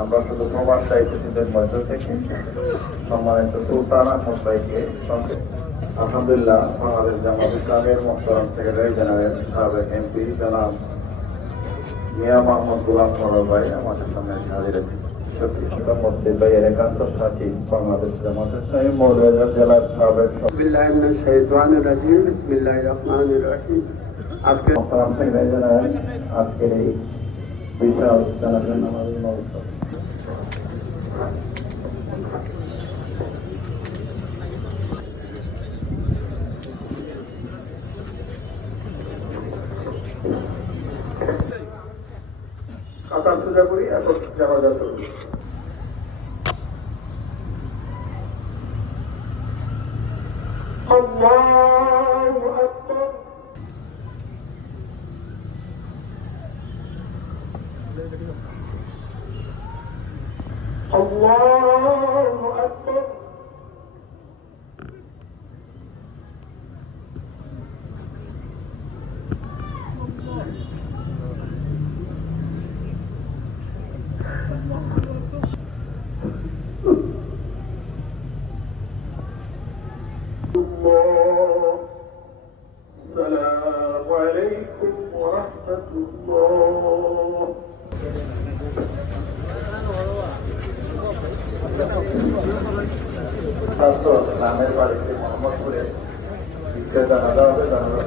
আমরা শুধু প্রমাণ চাইতেছিদের মধ্য থেকে সম্মানিত সুলতান আহমদ ভাইকে আলহামদুলিল্লাহ বাংলাদেশ জামাত ইসলামের মোহতারাম সেক্রেটারি জেনারেল সাবেক এমপি জনাব মিয়া মোহাম্মদ গোলাম মোড়ল ভাই আমাদের সামনে এসে হাজির আছে। মধ্যে ভাইয়ের একান্ত সাথী বাংলাদেশ জামাত ইসলামী মৌলভীবাজার জেলার সাবেক আজকে মোহতারাম সেক্রেটারি জেনারেল আজকের এই বিশাল জানাবেন আমাদের নবস্থা আকাশ পূজা করি এখন জানাজা শুরু। আল্লাহু আকবার। আল্লাহু আকবার। السلام عليكم ورحمة الله. নামের বাড়িতে মোহাম্মদপুরে শিক্ষা জানাজা হবে। জানাজা